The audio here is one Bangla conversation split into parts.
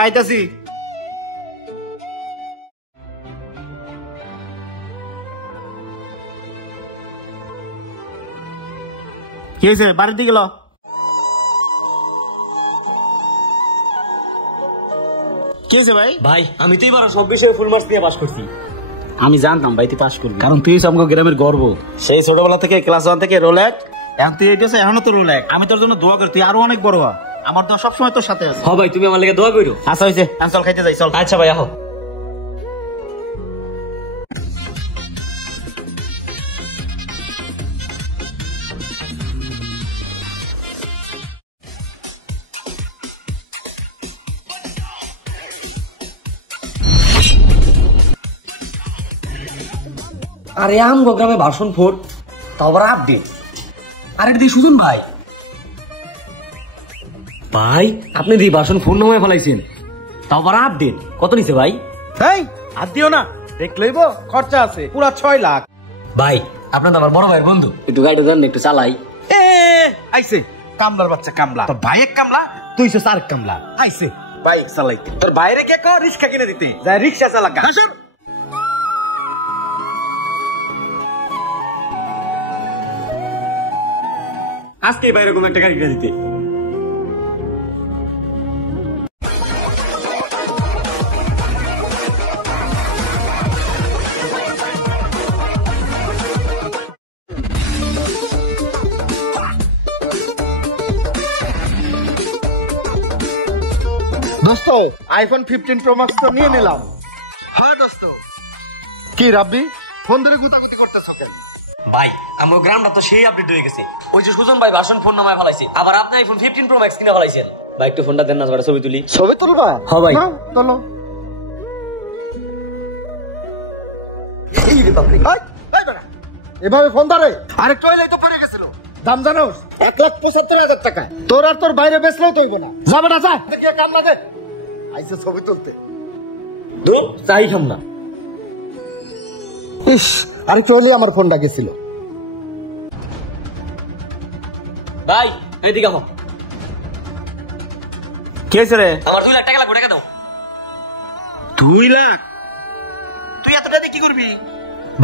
দাঁড়া আইতাছি। কি হয়েছে? বাড়ির দিকে গেল। কি হয়েছে ভাই? ভাই আমি তো এবার সব বিষয়ে ফুল মার্কস দিয়ে পাস করছি। আমি জানতাম ভাই তুই পাস করবি, কারণ তুই আমাকে গ্রামের গর্ব। সেই ছোটবেলা থেকে ক্লাস 1 থেকে রোল এক, এখন তুই এইটাছে, এখনো তো রোল এক। আমি তোর জন্য দোয়া করি, তুই আরো অনেক বড় হ। আমার তো সবসময় তোর সাথে আছে। হ্যাঁ ভাই তুমি আমার লেগে দোয়া করো। আচ্ছা হয়েছে, চল খাইতে যাই, চল। আচ্ছা ভাই আহো। আরে আমগো গ্রামে ভার্সন 4 তারপর আপডেট। আরে দি সুজন ভাই, ভাই আপনি দি ভার্সন 4 নামায় ফেলাইছেন, তারপর আপডেট কত নিছে ভাই? এই হাত দিও না, দেখ লইব, খরচা আছে পুরা 6 লাখ। ভাই আপনার তো আমার বড় ভাইয়ের বন্ধু, একটু গাড়িটা দেন একটু চালাই। এ আইছে কামলার বাচ্চা কামলা, তোর ভাই এক কামলা, তুই সে চার কামলা। আইছে বাইক চালাইতে, তোর বাইরে কে কো রিকশা কিনে দিতে, যায় রিকশা চালা গা। আজকে বাইরে এরকম একটা গাড়ি কিনে দিতে। দোস্ত আইফোন 15 প্রো ম্যাক্স তো নিয়ে নিলাম। হ্যাঁ দোস্ত, কি রাব্বি ফোন ধরে গুতাগুতি করতেছ কেন? ভাই আমার গ্রামটা তো সেই আপডেট হয়ে গেছে, ওই যে সুজন ভাই ভার্সন 4 নামায় ফেলাইছে, আবার আপনি আইফোন 15 প্রো ম্যাক্স কিনে ফেলাইছেন। ভাই একটু ফোনটা দেন না, একটা ছবি তুলি। ছবি তুলবা? হ্যাঁ ভাই। চলো। এভাবে ফোন ধরে আরে টয়লেট তো পড়ে গেছিল, দাম জানোস 1,75,000 টাকা। তোর আর তোর বাইরে বেচলেও তৈব না, যাবে না যা, দেখি কাম না দে। আইসে ছবি তুলতে, দূর চাই খাম না। ইস আরে টয়লেট আমার ফোনটা গেছিল। ভাই এইদিকে আও। কি হয়েছে রে? আমার 2 লাখ টাকা লাগবে, টাকা দাও। 2 লাখ? তুই এতটা দিয়ে কি করবি?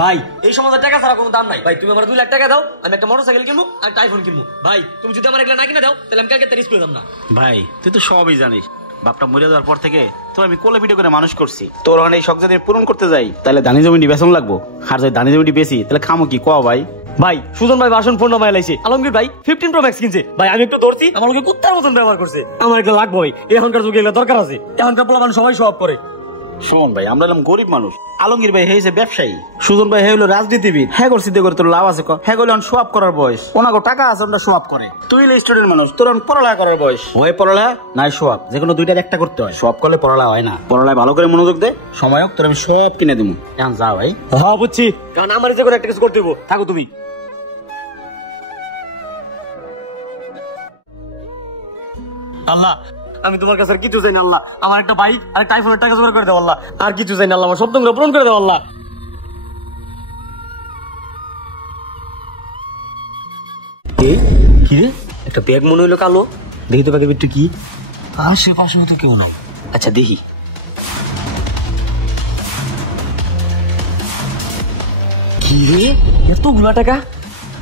ভাই এই সমাজের টাকা ছাড়া কোনো দাম নাই। ভাই তুমি আমার 2 লাখ টাকা দাও, আমি একটা মোটরসাইকেল কিনবো আর একটা আইফোন কিনবো। ভাই তুমি যদি আমার এগুলা না কিনে দাও তাহলে আমি কালকে রিস্ক করলাম না। ভাই তুই তো সবই জানিস, বাপটা মরে যাওয়ার পর থেকে তো আমি কোলে ভিডিও করে মানুষ করছি। তোর অনেক শখ যদি পূরণ করতে যাই তাহলে ধানি জমিটি বেসন লাগবো, আর যদি ধানি জমিটি বেশি তাহলে খামো কি ক ভাই? ভাই সুজন ভাই ভার্সন 4 নামায় লাইছে, আলমগীর ভাই 15 প্রো ম্যাক্স কিনছে। ভাই আমি একটু ধরছি, আমার লোকে কুত্তার মতন ব্যবহার করছে। আমার একটা লাগবে ভাই, এখনকার যুগে এগুলো দরকার আছে। এখনকার পোলা মানুষ সবাই সব করে। শোন ভাই, আমরা এলাম গরিব মানুষ, আলমগীর ভাই হয়েছে ব্যবসায়ী, সুজন ভাই হইলো রাজনীতিবিদ। হ্যাঁ করছি করে তোর লাভ আছে, হ্যাঁ করলে সোয়াব করার বয়স, ওনাকে টাকা আছে আমরা সোয়াব করে। তুই স্টুডেন্ট মানুষ, তোর পড়ালেখা করার বয়স। ওই পড়ালেখা নাই সোয়াব, যে কোনো দুইটার একটা করতে হয়। সোয়াব করলে পড়ালেখা হয় না, পড়ালেখা ভালো করে মনোযোগ দে, সময় হোক তোর আমি সব কিনে দেবো। এখন যা ভাই। হ্যাঁ বুঝছি, কারণ আমার যে করে একটা কিছু করতে হইব। থাকো তুমি। আল্লাহ আমি তোমার কাছে আর কিছু চাই না আল্লাহ, আমার একটা বাইক আর একটা আইফোনের টাকা জোগাড় করে দাও আল্লাহ, আর কিছু চাই না আল্লাহ, আমার স্বপ্নগুলো পূরণ করে দাও আল্লাহ। কি রে একটা ব্যাগ মনে হইলো কালো, দেখি তো ব্যাগের ভিতরে কি। আশেপাশে তো কেউ নাই, আচ্ছা দেখি। কি রে এতগুলা টাকা?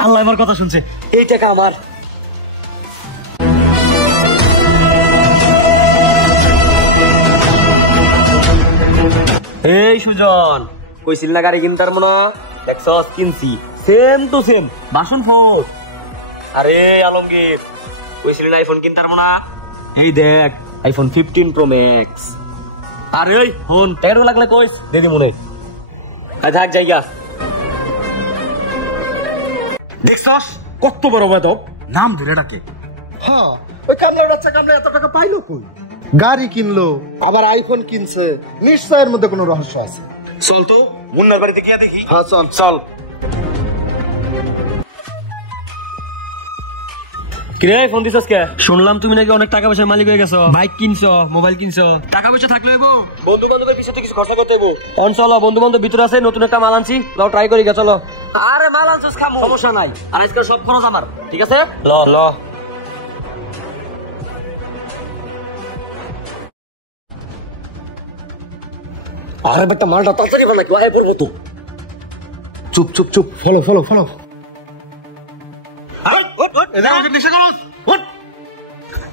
আল্লাহ আমার কথা শুনছে, এই টাকা আমার। এই সুজন কইছিল না গাড়ি কিনতার মনে, দেখছস কিনছি, সেম টু সেম ভার্সন 4। আরে আলমগীর কইছিল না আইফোন কিনতার মনে, এই দেখ আইফোন 15 প্রো ম্যাক্স। আরে ওই ফোন টাকা লাগলে কইস দিদি মনে। থাক জায়গা। দেখছস কত বড় বেদব, নাম ধরে ডাকে। হ্যাঁ ওই কামলার বাচ্চা কামলা এত টাকা পাইলো কই? গাড়ি কিনলো আবার আইফোন কিনছে, নিশ্চয় এর মধ্যে কোনো রহস্য আছে। চল তো মুন্নার বাড়িতে গিয়ে দেখি। হ্যাঁ চল চল। কিরে ফোন দিছস কে? শুনলাম তুমি নাকি অনেক টাকা পয়সার মালিক হয়ে গেছো, বাইক কিনছো, মোবাইল কিনছো। টাকা পয়সা থাকলে হইবো, বন্ধু বান্ধবের পিছনে কিছু খরচা করতে হইবো। অন চলো, বন্ধু বান্ধব ভিতরে আছে, নতুন একটা মাল আনছি, লও ট্রাই করি গা। চলো। আরে মাল আনছস খামু, সমস্যা নাই, আর আজকে সব খরচ আমার, ঠিক আছে? ল ল। আরে বেটা মালটা তাড়াতাড়ি বানাই আয় পড়বো তো। চুপ চুপ চুপ, follow follow follow.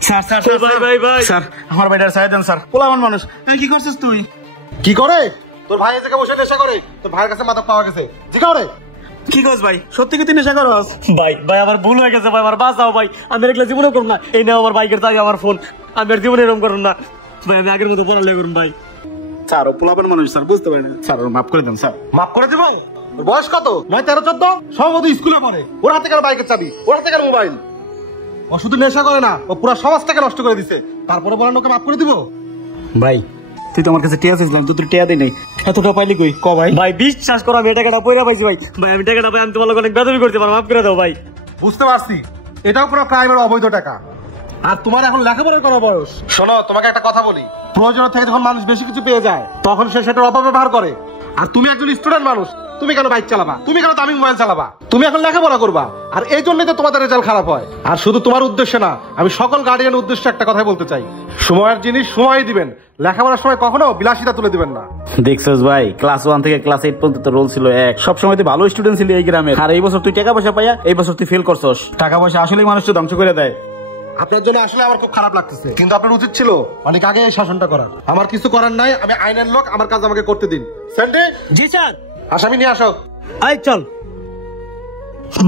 Sir sir ভাই ভাই ভাই স্যার আমার ভাইটার সাহায্য দেন স্যার। পোলামান মানুষ তুই কি করছিস তুই? কি করে তোর ভাই এদিকে বসে নেশা করে? তোর ভাইয়ের কাছে মাদক পাওয়া গেছে, জিজ্ঞাসা করে। কি করছ ভাই? সত্যি কি তুই নেশা করস? ভাই ভাই আমার ভুল হয়ে গেছে ভাই, আমার বাঁচাও ভাই, আমি এগুলো জীবনে করুন না। এই নাও আমার বাইকের চাবি, আমার ফোন, আমি আর জীবনে এরকম করুন না ভাই, আমি আগের মতো পড়ালেখা করুন ভাই। স্যার ও পোলামান মানুষ স্যার, বুঝতে পারি না স্যার, ওর মাফ করে দেন স্যার। মাফ করে দিব? ওর বয়স কত? 9-13-14? সম্ভবত স্কুলে পড়ে। ওর হাতে কেন বাইকের চাবি, ওর হাতে কেন মোবাইল? ও শুধু নেশা করে না, ও পুরো সমাজটাকে নষ্ট করে দিছে। তারপরে বলেন ওকে মাফ করে দিব? ভাই তুই তো আমার কাছে টিয়া চাইছিলাম, তুই টিয়া দিই নাই, এতটা পাইলি কই? ক ভাই। ভাই বিশ্বাস করো আমি এই টাকাটা পয়রা পাইছি ভাই। ভাই আমি টাকাটা পাই, আমি তোমার লোক অনেক বেদবি করতে পারো, মাফ করে দাও ভাই। বুঝতে পারছি, এটাও পুরো ক্রাইমের অবৈধ টাকা। আর তোমার এখন লেখাপড়ার করা বয়স। শোনো তোমাকে একটা কথা বলি, প্রয়োজন থেকে যখন মানুষ বেশি কিছু পেয়ে যায় তখন সে সেটার অপব্যবহার করে। আর তুমি একজন স্টুডেন্ট মানুষ, তুমি কেন বাইক চালাবা? তুমি কেন দামি মোবাইল চালাবা? তুমি এখন লেখাপড়া করবা, আর এই জন্যই তো তোমাদের রেজাল্ট খারাপ হয়। আর শুধু তোমার উদ্দেশ্যে না, আমি সকল গার্ডিয়ান উদ্দেশ্যে একটা কথা বলতে চাই, সময়ের জিনিস সময় দিবেন, লেখাপড়ার সময় কখনো বিলাসিতা তুলে দিবেন না। দেখছিস ভাই, ক্লাস 1 থেকে ক্লাস 8 পর্যন্ত রোল ছিল এক। সব সময় তুই ভালো স্টুডেন্ট ছিলি এই গ্রামে, আর এই বছর তুই টাকা পয়সা পাইয়া এই বছর তুই ফেল করছস। টাকা পয়সা আসলেই মানুষকে ধ্বংস করে দেয়। আপনার জন্য আসলে আমার খুব খারাপ লাগতেছে, কিন্তু আপনার উচিত ছিল অনেক আগে এই শাসনটা করার। আমার কিছু করার নাই, আমি আইনের লোক, আমার কাজ আমাকে করতে দিন। স্যান্ডি, জি স্যার। আসামি নিয়ে আসো। আই চল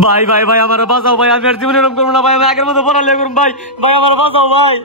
ভাই ভাই ভাই আমার বাঁচাও ভাই, আমি আর জীবনে এরকম করবো না ভাই, আমি আগের মতো পড়ালেখা করুন ভাই, ভাই আমার বাঁচাও ভাই।